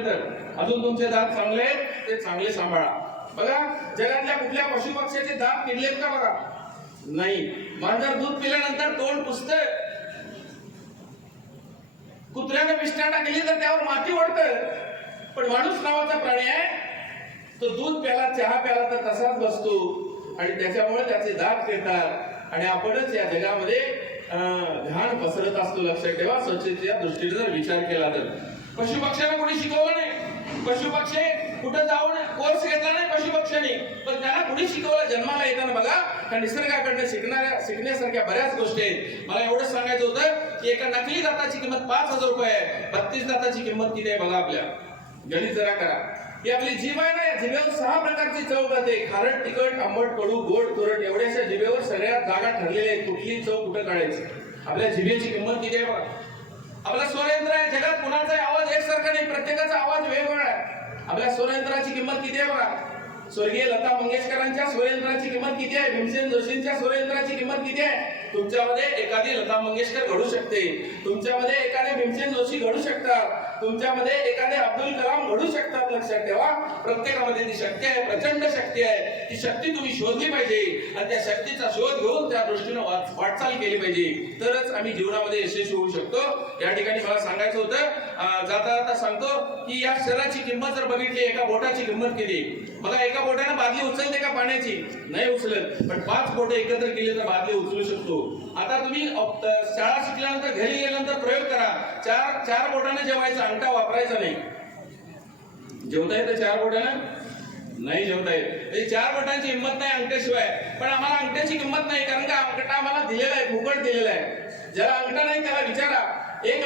असेल अजून तुमचे दात चांगले ते चांगले सांभाळा. बघा जगातल्या कुठल्या पशु पक्ष्याचे दात किडलेत का बघा? नाही. मांजर दूध पिल्यानंतर तोंड पुसत कुत्र्याने विष्ठा टाकली तर त्यावर माती ओढत पण माणूस नावाचा प्राणी आहे. तो दूध प्याला चहा प्याला तर तसाच बसतो. आणि त्याच्यामुळे त्याचे दात येतात आणि आपणच या जगामध्ये घाण पसरत असतो. लक्षात ठेवा स्वच्छतेच्या दृष्टीने जर विचार केला तर. पशु पक्ष्यांना कोणी शिकवलं नाही. पशु पक्षी कुठं जाऊन कोर्स घेतला नाही पशु पण त्याला कुणी शिकवलं जन्माला येताना बघा. त्या निसर्गाकडनं शिकणाऱ्या शिकण्यासारख्या बऱ्याच गोष्टी आहेत. मला एवढंच सांगायचं होतं की एका नकली दाताची किंमत पाच हजार रुपये आहे. बत्तीस दाताची किंमत किती आहे बघा आपल्या. गणित जरा करा. ही आपली जीव आहे ना या जिभेवर सहा प्रकारची चव राहते. खारट तिखट आंबट कडू गोड तुरट एवढ्याशा जिभेवर सगळ्या जागा ठरलेल्या आहेत कुठली चव कुठं काढायची? आपल्या जिभेची किंमत किती आहे बघा. आपला जगात आवाज एकसारखा नाही. प्रत्येकाचा आवाज वेगवेगळा आहे. आपल्या स्वरयंत्राची किंमत किती आहे बघा? स्वर्गीय लता मंगेशकरांच्या स्वयंत्राची किंमत किती आहे? भीमसेन जोशींच्या स्वयंत्राची किंमत किती आहे? तुमच्यामध्ये एखादी लता मंगेशकर घडू शकते. तुमच्यामध्ये एखादे भीमसेन जोशी घडू शकतात. तुमच्यामध्ये एखादे अब्दुल कलाम घडू शकतात लक्षात ठेवा. प्रत्येकामध्ये ती शक्ती आहे प्रचंड शक्ती आहे. ती शक्ती तुम्ही शोधली पाहिजे. आणि त्या शक्तीचा शोध घेऊन त्या दृष्टीनं वाटचाल केली पाहिजे. तरच आम्ही जीवनामध्ये यशस्वी होऊ शकतो. या ठिकाणी मला सांगायचं होतं जाता जाता सांगतो की या शरीराची किंमत जर बघितली एका बोटाची किंमत किती बघा एका बोटाने बादली उचलते का पाण्याची? नाही उचलत. पण पाच बोटे एकत्र केली तर बादली उचलू शकतो. आता तुम्ही शाळा शिकल्यानंतर घरी गेल्यानंतर प्रयोग करा. चार चार बोटाने जेवायचा अंगठा वापरायचा नाही. जेवता येतं चार बोटानं? नाही जेवता येत. म्हणजे चार बोटांची हिंमत नाही अंगठ्याशिवाय. पण आम्हाला अंगठ्याची किंमत नाही कारण का अंगठा आम्हाला दिलेला आहे फुकट दिलेला आहे. ज्याला अंगठा नाही त्याला विचारा. एक